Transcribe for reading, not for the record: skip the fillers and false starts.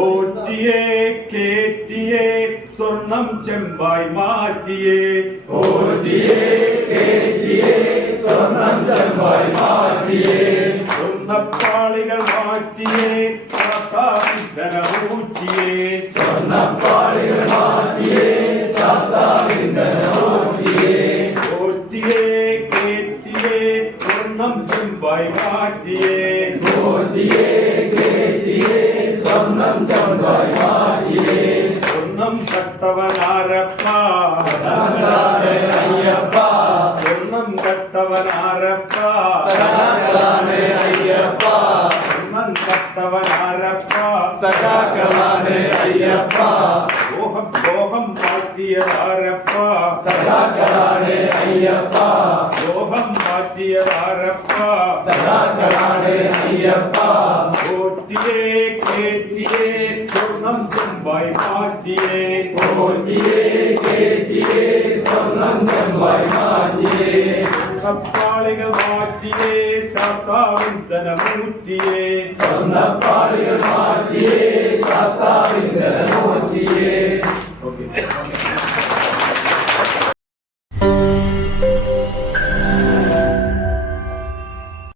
ഓറ്റിയേ കേറ്റിയേ സ്വർണം ചെമ്പായി മാറ്റിയേ ഓറ്റിയേ കേറ്റിയേ സ്വർണം ചെമ്പായി മാറ്റിയേ സ്വർണ്ണപ്പാളികൾ മാറ്റിയേ ശാസ്താവിന്ദനമൂറ്റിയേ സ്വർണ്ണപ്പാളികൾ മാറ്റിയേ ശാസ്താവിന്ദനമൂറ്റിയേ ഓറ്റിയേ കേറ്റിയേ സ്വർണം ചെമ്പായി മാറ്റിയേ ഓറ്റിയേ കേറ്റിയേ സ്വർണം ചെമ്പായി മാറ്റിയേ സ്വർണം കട്ടവനാരപ്പ സദാക്കളാണ് അയ്യപ്പ സ്വർണം കട്ടവനാരപ്പ സദാക്കളാണ് അയ്യപ്പ സ്വർണം കട്ടവനാരപ്പ സദാക്കളാണ് അയ്യപ്പ ലോഹം ലോഹം മാറ്റിയതാരപ്പ സദാക്കളാണ് അയ്യപ്പ ലോഹം മാറ്റിയതാരപ്പ സദാക്കളാണ് അയ്യപ്പ ഓറ്റിയേ കേറ്റിയേ സ്വർണം ചെമ്പായി മാറ്റിയേ ഓറ്റിയേ കേറ്റിയേ സ്വർണം ചെമ്പായി മാറ്റിയേ സ്വർണ്ണപ്പാളികൾ മാറ്റിയേ ശാസ്താവിന്ദനമൂറ്റിയേ സ്വർണ്ണപ്പാളികൾ മാറ്റിയേ ശാസ്താവിന്ദനമൂറ്റിയേ ഓക്കെ